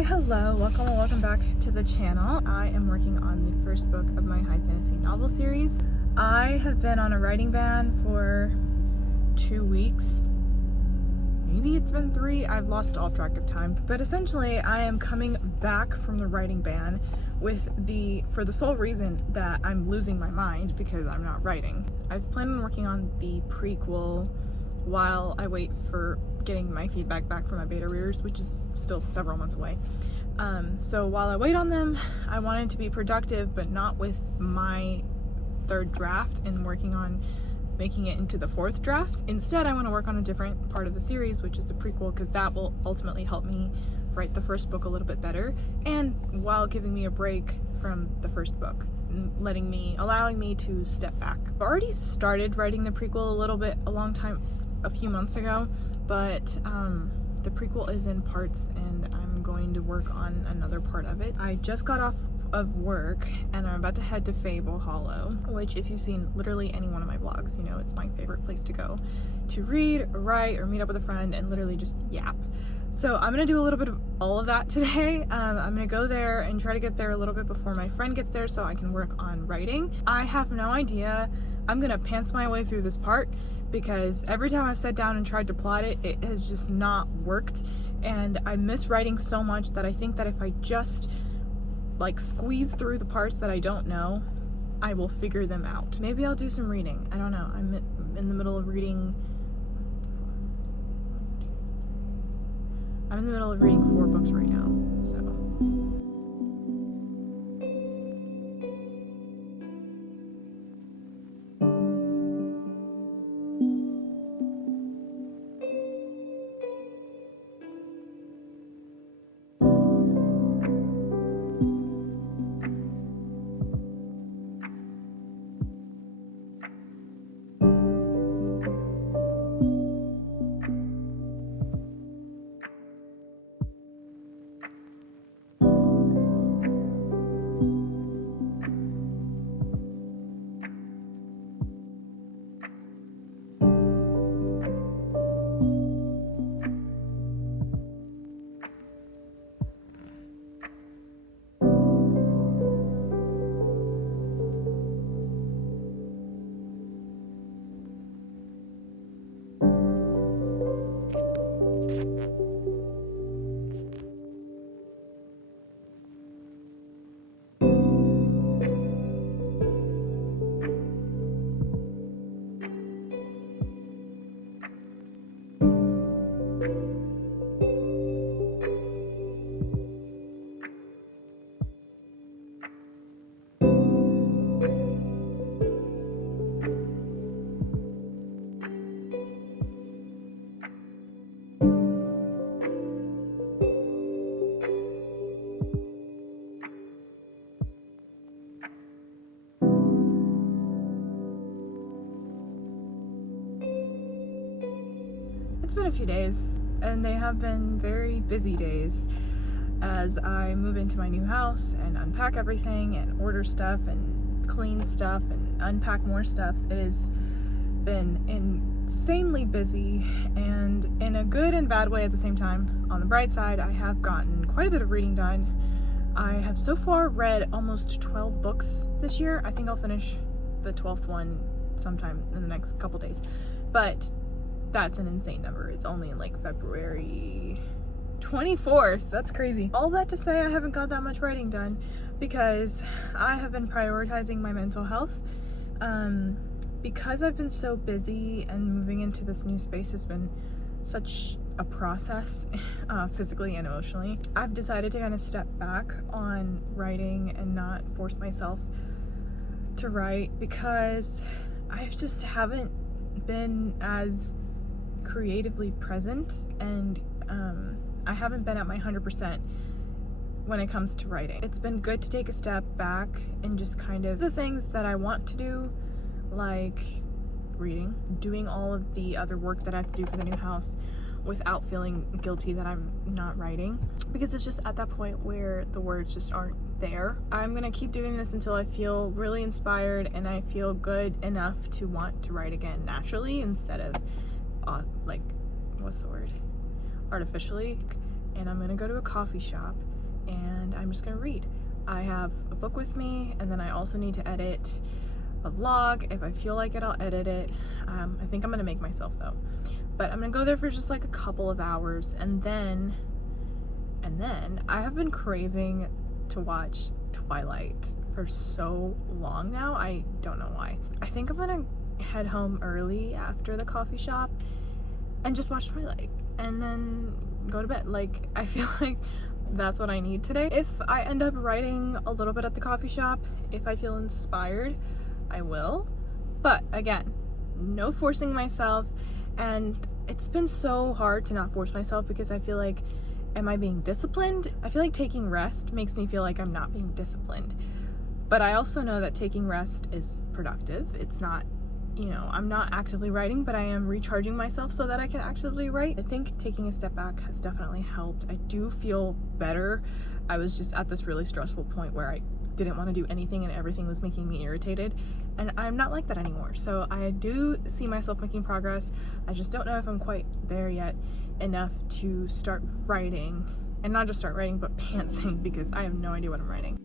Hi, hello, welcome back to the channel. I am working on the first book of my high fantasy novel series. I have been on a writing ban for 2 weeks. Maybe it's been 3, I've lost all track of time. But essentially, I am coming back from the writing ban for the sole reason that I'm losing my mind because I'm not writing. I've planned on working on the prequel while I wait for getting my feedback back from my beta readers, which is still several months away. So while I wait on them, I wanted to be productive, but not with my 3rd draft and working on making it into the 4th draft. Instead, I want to work on a different part of the series, which is the prequel, because that will ultimately help me write the first book a little bit better, and while giving me a break from the first book, allowing me to step back. I've already started writing the prequel a few months ago, but the prequel is in parts and I'm going to work on another part of it. I just got off of work and I'm about to head to Fable Hollow, which if you've seen literally any one of my vlogs, you know it's my favorite place to go to read or write or meet up with a friend and literally just yap. So I'm gonna do a little bit of all of that today. I'm gonna go there and try to get there a little bit before my friend gets there so I can work on writing. I have no idea. I'm gonna pants my way through this part because every time I've sat down and tried to plot it, it has just not worked. And I miss writing so much that I think that if I just squeeze through the parts that I don't know, I will figure them out. Maybe I'll do some reading. I don't know. I'm in the middle of reading 4 books right now, so. It's been a few days, and they have been very busy days as I move into my new house and unpack everything and order stuff and clean stuff and unpack more stuff. It has been insanely busy, and in a good and bad way at the same time. On the bright side, I have gotten quite a bit of reading done. I have so far read almost 12 books this year. I think I'll finish the 12th one sometime in the next couple days, but that's an insane number. It's only in February 24th. That's crazy. All that to say, I haven't got that much writing done because I have been prioritizing my mental health. Because I've been so busy and moving into this new space has been such a process, physically and emotionally. I've decided to kind of step back on writing and not force myself to write because I just haven't been as creatively present, and I haven't been at my 100% when it comes to writing. It's been good to take a step back and just kind of the things that I want to do, like reading, doing all of the other work that I have to do for the new house without feeling guilty that I'm not writing, because it's just at that point where the words just aren't there. I'm gonna keep doing this until I feel really inspired and I feel good enough to want to write again naturally instead of what's the word? Artificially. and I'm gonna go to a coffee shop and I'm just gonna read. I have a book with me, and then I also need to edit a vlog. If I feel like it, I'll edit it. I think I'm gonna make myself though. But I'm gonna go there for just like a couple of hours, and then I have been craving to watch Twilight for so long now. I don't know why. I think I'm gonna head home early after the coffee shop and just watch Twilight and then go to bed. Like, I feel like that's what I need today. If I end up writing a little bit at the coffee shop, if I feel inspired, I will. But again, no forcing myself. And it's been so hard to not force myself because I feel like, am I being disciplined? I feel like taking rest makes me feel like I'm not being disciplined. But I also know that taking rest is productive. It's not, you know, I'm not actively writing, but I am recharging myself so that I can actively write. I think taking a step back has definitely helped. I do feel better. I was just at this really stressful point where I didn't want to do anything and everything was making me irritated, and I'm not like that anymore. So I do see myself making progress. I just don't know if I'm quite there yet enough to start writing, and not just start writing but pantsing, because I have no idea what I'm writing.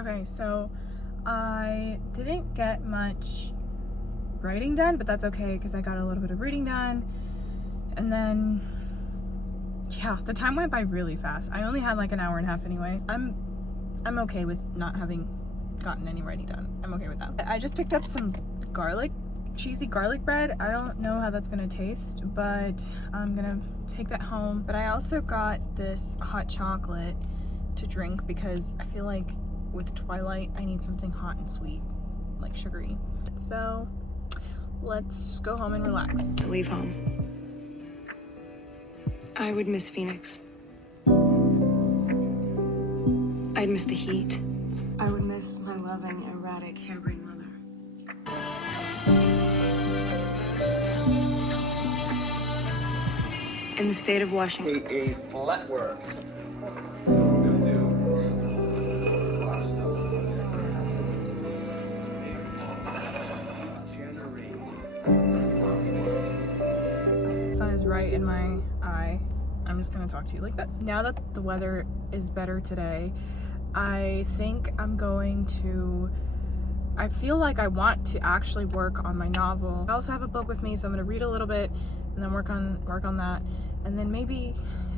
Okay, so I didn't get much writing done, but that's okay because I got a little bit of reading done. And then, yeah, the time went by really fast. I only had like an hour and a half anyway. I'm okay with not having gotten any writing done. I'm okay with that. I just picked up some cheesy garlic bread. I don't know how that's gonna taste, but I'm gonna take that home. But I also got this hot chocolate to drink because I feel like with Twilight, I need something hot and sweet, like sugary. So let's go home and relax. To leave home, I would miss Phoenix. I'd miss the heat. I would miss my loving, erratic, harebrained mother. In the state of Washington. A flat work. Sun is right in my eye. I'm just gonna talk to you like this. Now that the weather is better today, I think I'm going to, I feel like I want to actually work on my novel. I also have a book with me, so I'm gonna read a little bit and then work on that, and then maybe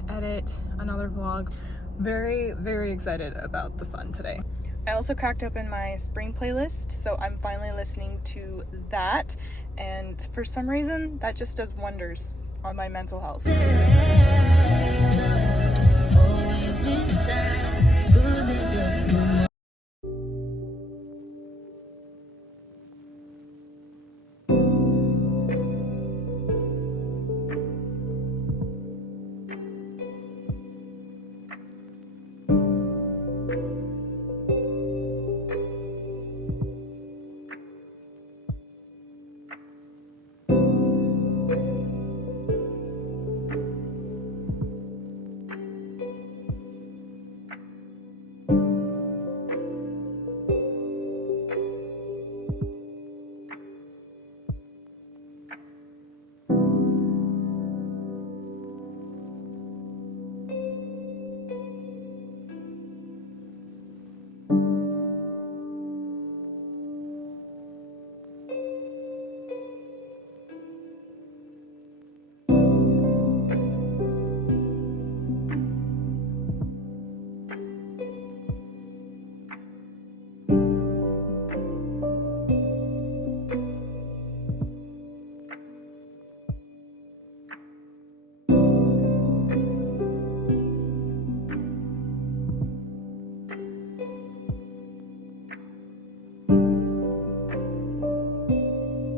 edit another vlog. Very, very excited about the sun today. I also cracked open my spring playlist, so I'm finally listening to that, and for some reason that just does wonders on my mental health.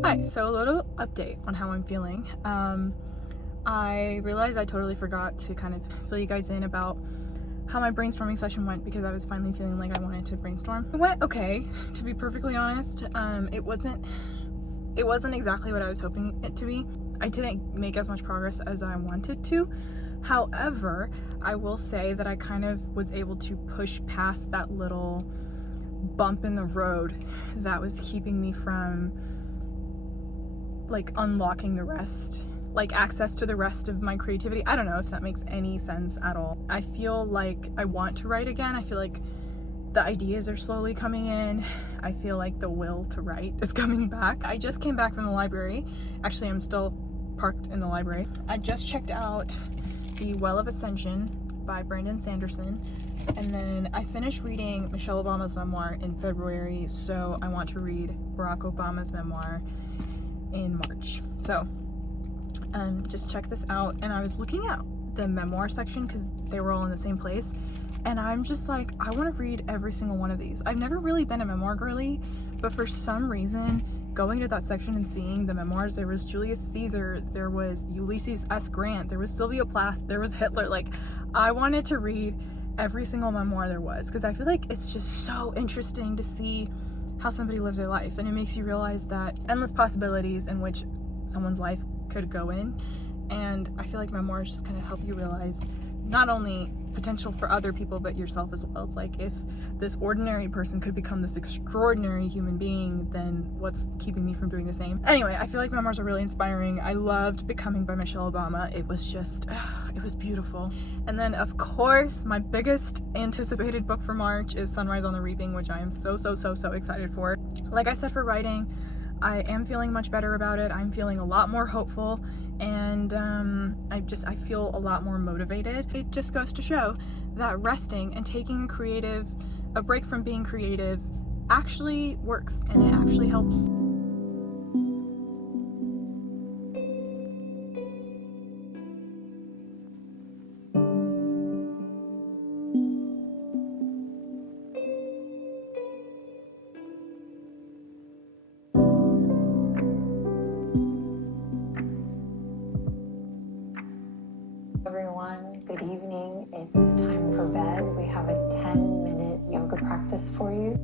Hi, so a little update on how I'm feeling. I realized I totally forgot to kind of fill you guys in about how my brainstorming session went because I was finally feeling like I wanted to brainstorm. It went okay, to be perfectly honest. It wasn't exactly what I was hoping it to be. I didn't make as much progress as I wanted to. However, I will say that I kind of was able to push past that little bump in the road that was keeping me from like unlocking the rest, like access to the rest of my creativity. I don't know if that makes any sense at all. I feel like I want to write again. I feel like the ideas are slowly coming in. I feel like the will to write is coming back. I just came back from the library. Actually, I'm still parked in the library. I just checked out The Well of Ascension by Brandon Sanderson, and then I finished reading Michelle Obama's memoir in February, so I want to read Barack Obama's memoir in March. So just check this out. And I was looking at the memoir section because they were all in the same place, and I'm just like, I want to read every single one of these. I've never really been a memoir girly, but for some reason going to that section and seeing the memoirs, there was Julius Caesar, there was Ulysses S. Grant, there was Sylvia Plath, there was Hitler. Like, I wanted to read every single memoir there was because I feel like it's just so interesting to see how somebody lives their life, and it makes you realize that endless possibilities in which someone's life could go in. And I feel like memoirs just kind of help you realize not only potential for other people but yourself as well. It's like, if this ordinary person could become this extraordinary human being, then what's keeping me from doing the same? Anyway, I feel like memoirs are really inspiring. I loved Becoming by Michelle Obama. It was just it was beautiful. And then of course my biggest anticipated book for March is Sunrise on the Reaping, which I am so excited for. Like I said, for writing, I am feeling much better about it. I'm feeling a lot more hopeful, and I feel a lot more motivated. It just goes to show that resting and taking a break from being creative actually works, and it actually helps. Everyone, good evening. It's time for bed. We have a 10-minute yoga practice for you.